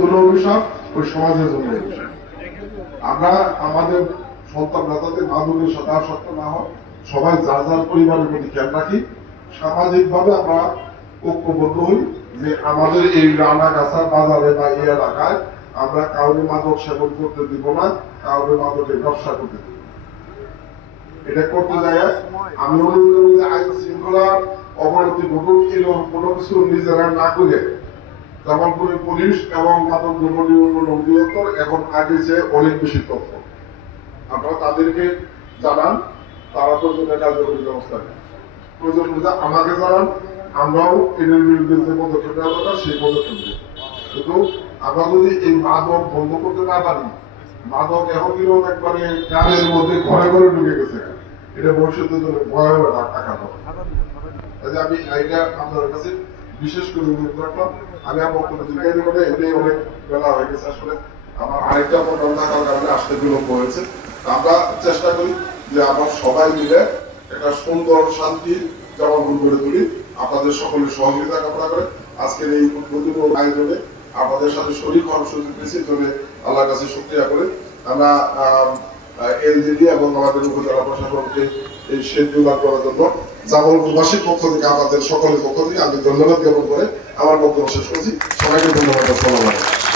জন্য অভিশাপ, ওই সমাজের জন্য অভিশাপ। আমরা আমাদের সন্তানরা যাতে মাদকের সাথে আসক্ত না হয়, সবাই যার যার পরিবারের প্রতি খেয়াল রাখি, সামাজিক ভাবে আমরা ঐক্যবদ্ধ হই যে আমাদের এই রানাগাছা বাজারে বা এই এলাকায় আমরা কাউকে মাদক সেবন করতে দিব না, কাউকে মাদকের ব্যবসা করতে দিব না। এটা করতে যায় আমি মনে করি যে আইন শৃঙ্খলার অবনতি ঘটুক এরকম কোনো কিছু নিজেরা না করে জামালপুরের পুলিশ এবং মাদক দ্রব্য নিয়ন্ত্রণ অধিদপ্তর এখন আগে চেয়ে অনেক বেশি তথ্য। আপনারা তাদেরকে জানান, তারা তো কার্যকরী ব্যবস্থা নেয়। প্রয়োজন বুঝে আমাকে জানান, আমরাও এদের বিরুদ্ধে যে পদক্ষেপ নেওয়া দরকার সেই পদক্ষেপ নেব। কিন্তু আমরা যদি এই মাদক বন্ধ করতে না পারি, মাদক এখন কিন্তু একবারে গানের মধ্যে ঘরে ঘরে ঢুকে গেছে, এটা ভবিষ্যতের জন্য ভয়াবহ টাকা হবে। আমি এটা আপনাদের কাছে বিশেষ করে অনুরোধ রাখলাম। আমি আমার বক্তব্য দীর্ঘায়িত করে এটাই অনেক বেলা হয়ে গেছে, আসলে আমার আরেকটা প্রোগ্রাম থাকার কারণে আসতে বিলম্ব হয়েছে। আমরা চেষ্টা করি যে আমরা সবাই মিলে একটা সুন্দর শান্তি জমাবন করে তুলি। আপনাদের সকলের সহযোগিতা কামনা করে আজকের এই উদ্বোধনী আয়োজনে আপনাদের সাথে শরীর হওয়ার সুযোগ পেয়েছি, জন্য আল্লাহর কাছে শুকরিয়া করে আমরা এলজিডি এবং আমাদের উপজেলা প্রশাসনকে এই শেডিউল করার জন্য জামালপুরবাসীর পক্ষ থেকে আমাদের সকলের পক্ষ থেকে আমি ধন্যবাদ জ্ঞাপন করে আমার বক্তব্য শেষ করছি। সবাইকে ধন্যবাদ।